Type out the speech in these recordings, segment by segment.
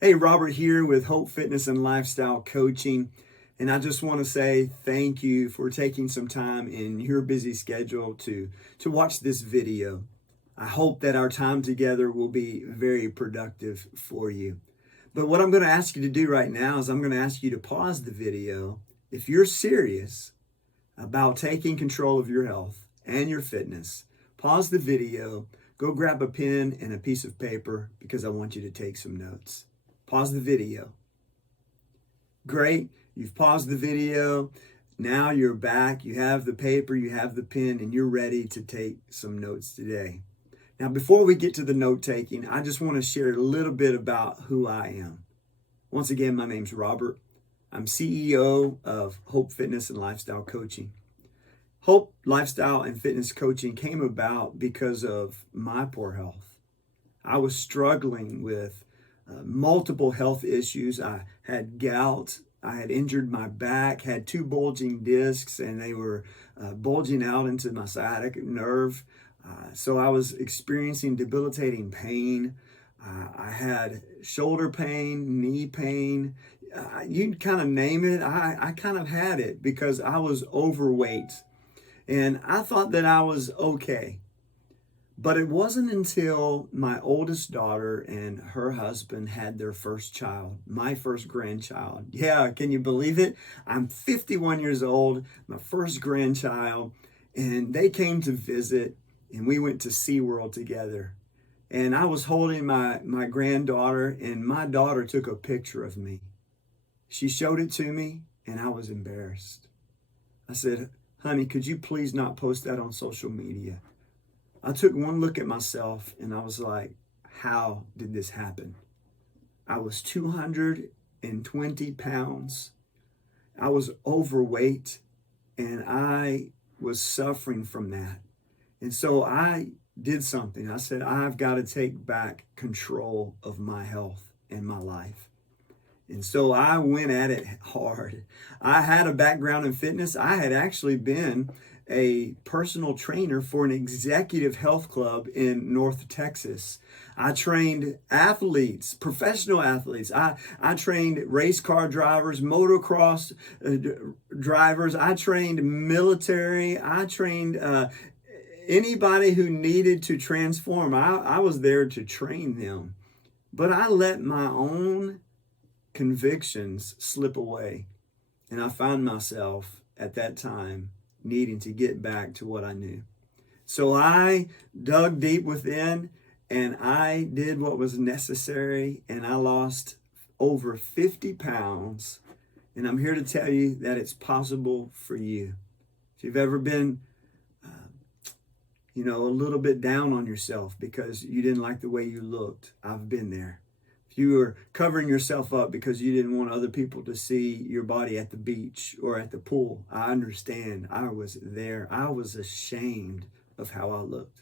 Hey, Robert here with Hope Fitness and Lifestyle Coaching. And I just want to say thank you for taking some time in your busy schedule to watch this video. I hope that our time together will be very productive for you. But what I'm going to ask you to do right now is I'm going to ask you to pause the video. If you're serious about taking control of your health and your fitness, pause the video, go grab a pen and a piece of paper because I want you to take some notes. Pause the video. Great. You've paused the video. Now you're back. You have the paper, you have the pen, and you're ready to take some notes today. Now, before we get to the note taking, I just want to share a little bit about who I am. Once again, my name's Robert. I'm CEO of Hope Fitness and Lifestyle Coaching. Hope Lifestyle and Fitness Coaching came about because of my poor health. I was struggling with multiple health issues. I had gout. I had injured my back, had two bulging discs, and they were bulging out into my sciatic nerve. So I was experiencing debilitating pain. I had shoulder pain, knee pain. You kind of name it. I kind of had it because I was overweight. And I thought that I was okay. But it wasn't until my oldest daughter and her husband had their first child, my first grandchild. Yeah, can you believe it? I'm 51 years old, my first grandchild, and they came to visit, and we went to SeaWorld together. And I was holding my granddaughter, and my daughter took a picture of me. She showed it to me, and I was embarrassed. I said, honey, could you please not post that on social media? I took one look at myself and I was like, how did this happen? I was 220 pounds. I was overweight and I was suffering from that. And so I did something. I said, I've got to take back control of my health and my life. And so I went at it hard. I had a background in fitness. I had actually been a personal trainer for an executive health club in North Texas. I trained athletes, professional athletes. I trained race car drivers, motocross drivers. I trained military. I trained anybody who needed to transform. I was there to train them. But I let my own convictions slip away. And I found myself at that time needing to get back to what I knew. So I dug deep within and I did what was necessary and I lost over 50 pounds. And I'm here to tell you that it's possible for you. If you've ever been, a little bit down on yourself because you didn't like the way you looked, I've been there. You were covering yourself up because you didn't want other people to see your body at the beach or at the pool. I understand. I was there. I was ashamed of how I looked.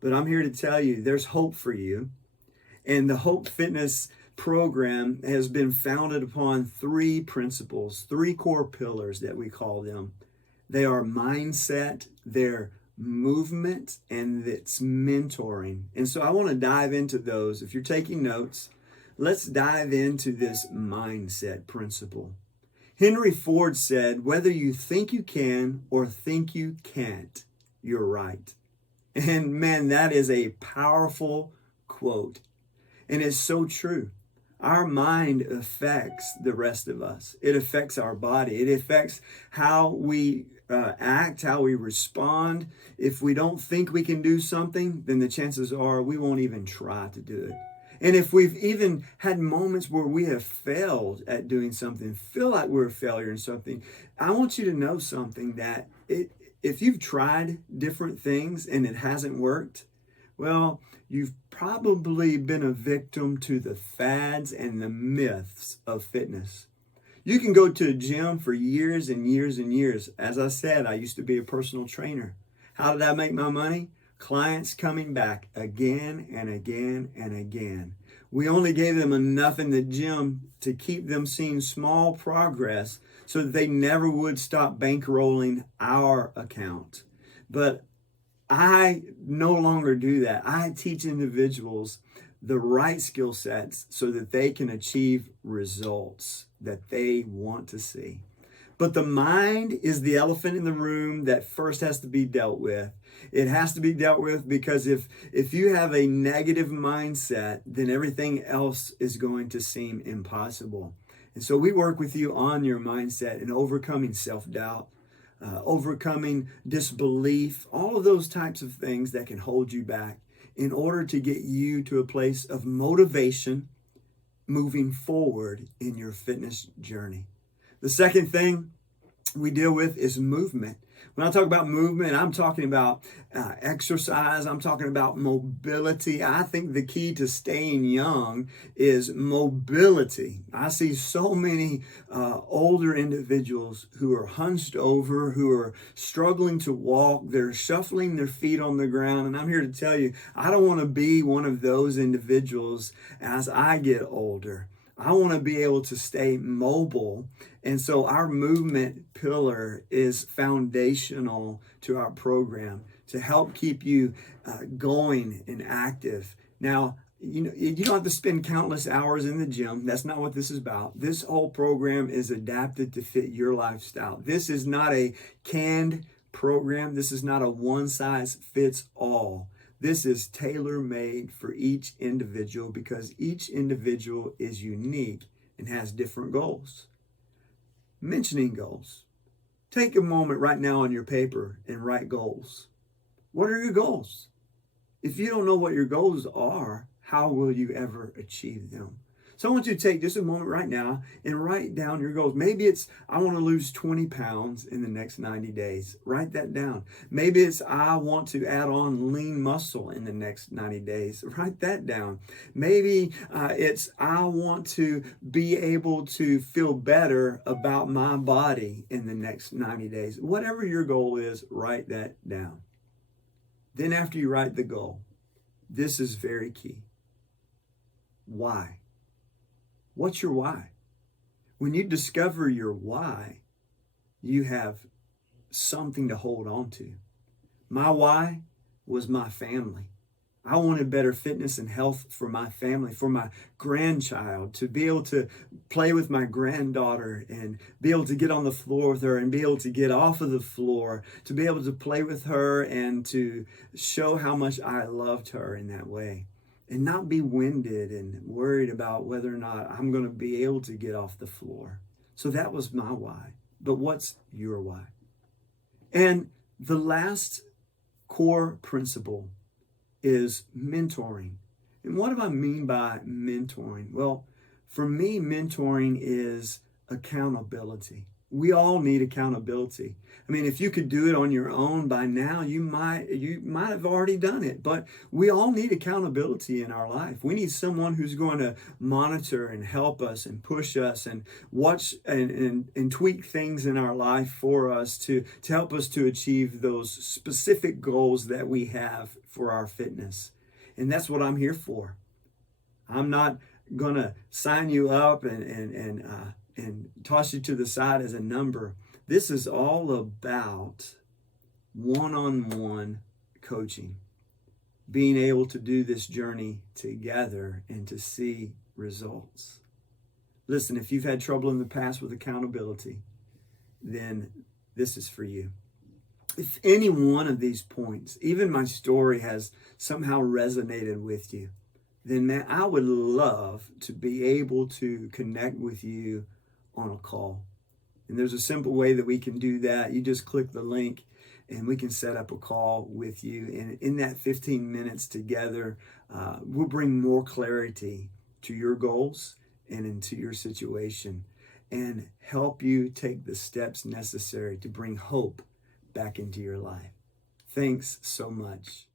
But I'm here to tell you there's hope for you. And the Hope Fitness program has been founded upon three principles, three core pillars that we call them. They are mindset, they're movement, and it's mentoring. And so I want to dive into those. If you're taking notes, let's dive into this mindset principle. Henry Ford said, whether you think you can or think you can't, you're right. And man, that is a powerful quote. And it's so true. Our mind affects the rest of us. It affects our body. It affects how we act, how we respond. If we don't think we can do something, then the chances are we won't even try to do it. And if we've even had moments where we have failed at doing something, feel like we're a failure in something, I want you to know something that if you've tried different things and it hasn't worked, well, you've probably been a victim to the fads and the myths of fitness. You can go to a gym for years and years and years. As I said, I used to be a personal trainer. How did I make my money? Clients coming back again and again and again. We only gave them enough in the gym to keep them seeing small progress so that they never would stop bankrolling our account. But I no longer do that. I teach individuals the right skill sets so that they can achieve results that they want to see. But the mind is the elephant in the room that first has to be dealt with. It has to be dealt with because if you have a negative mindset, then everything else is going to seem impossible. And so we work with you on your mindset and overcoming self-doubt, overcoming disbelief, all of those types of things that can hold you back in order to get you to a place of motivation moving forward in your fitness journey. The second thing we deal with is movement. When I talk about movement, I'm talking about exercise. I'm talking about mobility. I think the key to staying young is mobility. I see so many older individuals who are hunched over, who are struggling to walk. They're shuffling their feet on the ground. And I'm here to tell you, I don't want to be one of those individuals as I get older. I want to be able to stay mobile. And so our movement pillar is foundational to our program to help keep you going and active. Now, you don't have to spend countless hours in the gym. That's not what this is about. This whole program is adapted to fit your lifestyle. This is not a canned program. This is not a one size fits all. This is tailor-made for each individual because each individual is unique and has different goals. Mentioning goals. Take a moment right now on your paper and write goals. What are your goals? If you don't know what your goals are, how will you ever achieve them? So I want you to take just a moment right now and write down your goals. Maybe it's, I want to lose 20 pounds in the next 90 days. Write that down. Maybe it's, I want to add on lean muscle in the next 90 days. Write that down. Maybe it's, I want to be able to feel better about my body in the next 90 days. Whatever your goal is, write that down. Then after you write the goal, this is very key. Why? What's your why? When you discover your why, you have something to hold on to. My why was my family. I wanted better fitness and health for my family, for my grandchild, to be able to play with my granddaughter and be able to get on the floor with her and be able to get off of the floor, to be able to play with her and to show how much I loved her in that way. And not be winded and worried about whether or not I'm going to be able to get off the floor. So that was my why. But what's your why? And the last core principle is mentoring. And what do I mean by mentoring? Well, for me, mentoring is accountability. We all need accountability. I mean, if you could do it on your own by now, you might have already done it. But we all need accountability in our life. We need someone who's going to monitor and help us and push us and watch and tweak things in our life for us to help us to achieve those specific goals that we have for our fitness. And that's what I'm here for. I'm not going to sign you up and toss you to the side as a number. This is all about one-on-one coaching, being able to do this journey together and to see results. Listen, if you've had trouble in the past with accountability, then this is for you. If any one of these points, even my story, has somehow resonated with you, then man, I would love to be able to connect with you on a call. And there's a simple way that we can do that. You just click the link and we can set up a call with you. And in that 15 minutes together, we'll bring more clarity to your goals and into your situation and help you take the steps necessary to bring hope back into your life. Thanks so much.